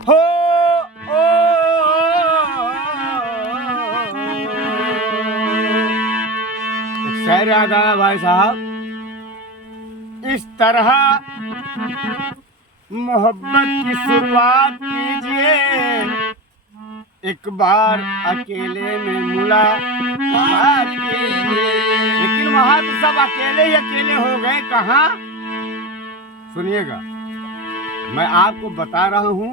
हो ओ एक शायर याद आया भाई साहब। इस तरह मोहब्बत की शुरुआत कीजिए, एक बार अकेले में मुलाकात कीजिए। लेकिन वहां तो सब अकेले ही अकेले हो गए, कहाँ? सुनिएगा, मैं आपको बता रहा हूँ,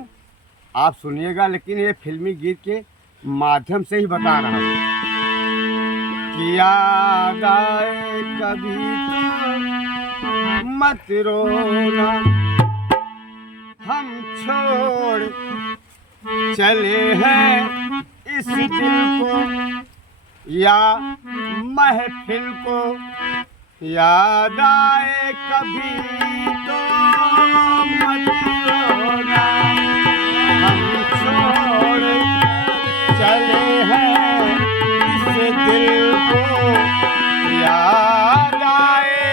आप सुनिएगा, लेकिन ये फिल्मी गीत के माध्यम से ही बता रहा हूँ कि याद आए कभी तो मत रोना, हम छोड़ चले हैं इस दिल को या महफिल को। याद आए कभी तो मत रोना, हम छोड़ चले हैं इस दिल को। याद आए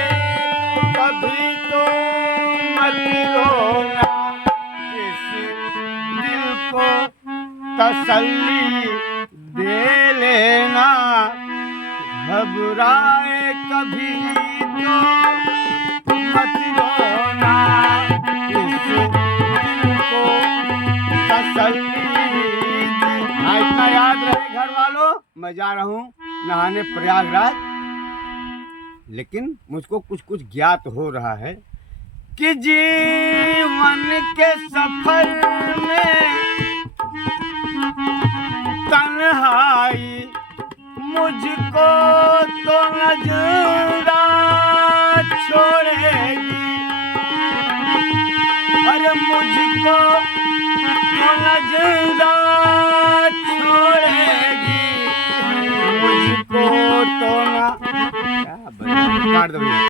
कभी तो मत रोना, इस दिल को तसल्ली दे लेना। घबराए कभी तो मत रोना, इस दिल को तसल्ली दे। इतना याद रहे घर वालों, मैं जा रहा हूँ नहाने प्रयागराज, लेकिन मुझको कुछ कुछ ज्ञात हो रहा है कि जीवन के सफर में तन्हाई मुझको तो नजरा छोड़ेगी। अरे मुझको तो नजरा छोड़ेगी, मुझको तो ना क्या काट दो।